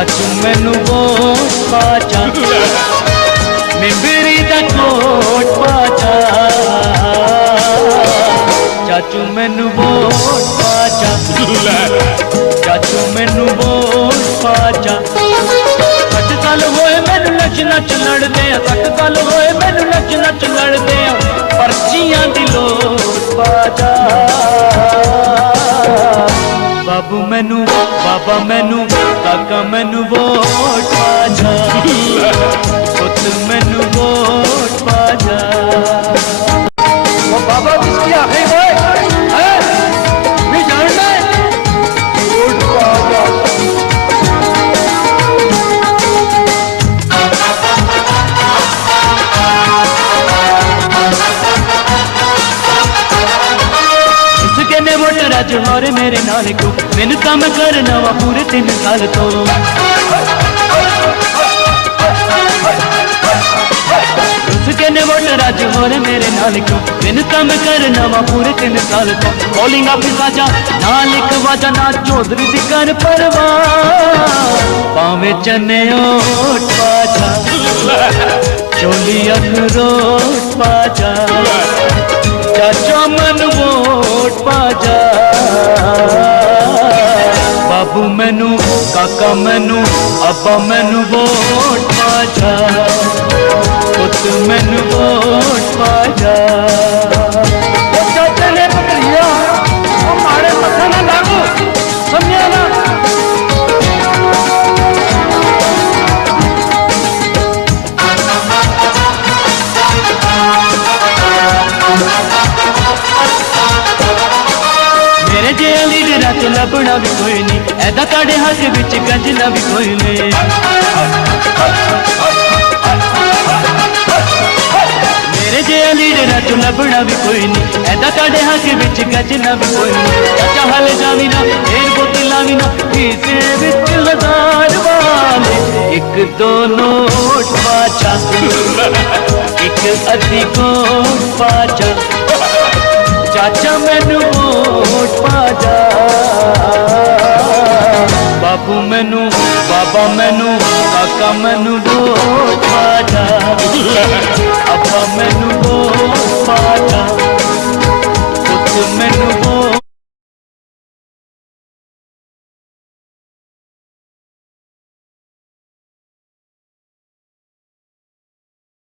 चाचू मैनू वोट पा जा, मिंबरी दा कोट पा जा, चाचू मैनू वोट पा जा, चाचू मैनू वोट पा जा। 60 साल होए मैनू नच नच लड़दे, 60 साल होए मैनू नच नच लड़दे, पर्चियां दी लोट पा जा। बाबू मैनू बाबा मैनू काका मैनू वोट पा जा, पुत मैनू वोट पा जा। वो बाबा किसकी आखिरी है भी जानना है, वोट पा जा। ने वोटर अज और मेरे नाल को मैनू काम करना वा पूरे 3 साल तो। उसके ने वोटर अज और मेरे नाल को मैनू काम करना वा पूरे 3 साल तो। पोलिंग ऑफिस आजा ना लिख वाजा ना चौधरी दी कर परवाह, पावे चने ओट पाजा, चोली अखरोट पाजा, चाचा मन वोट पा जा। बाबू मैनू काका मैनू अब्बा मैनू वोट पा जा, पुत मैनू वोट पा जा। चाचा ने बकरिया हमारे मथा ना लागू, समझा ना। मेरे जे लीडर च लभना भी कोई नहीं, ऐदा ताड़े हक विच गंजना भी कोई नहीं। मेरे जे लीडर च लभना भी कोई नहीं, ऐदा ताड़े हक विच गंजना भी कोई नहीं। चाचा हल जावी ना फेर बोतल लावी ना, हिस्से विच हजार वाले, एक दो नोट पाचा, एक अद्धी कोट पाचा, चाचा मैनू वोट पा जा। बाबू मैनू बाबा मैनू काका मैनू वोट पा जा, अब्बा मैनू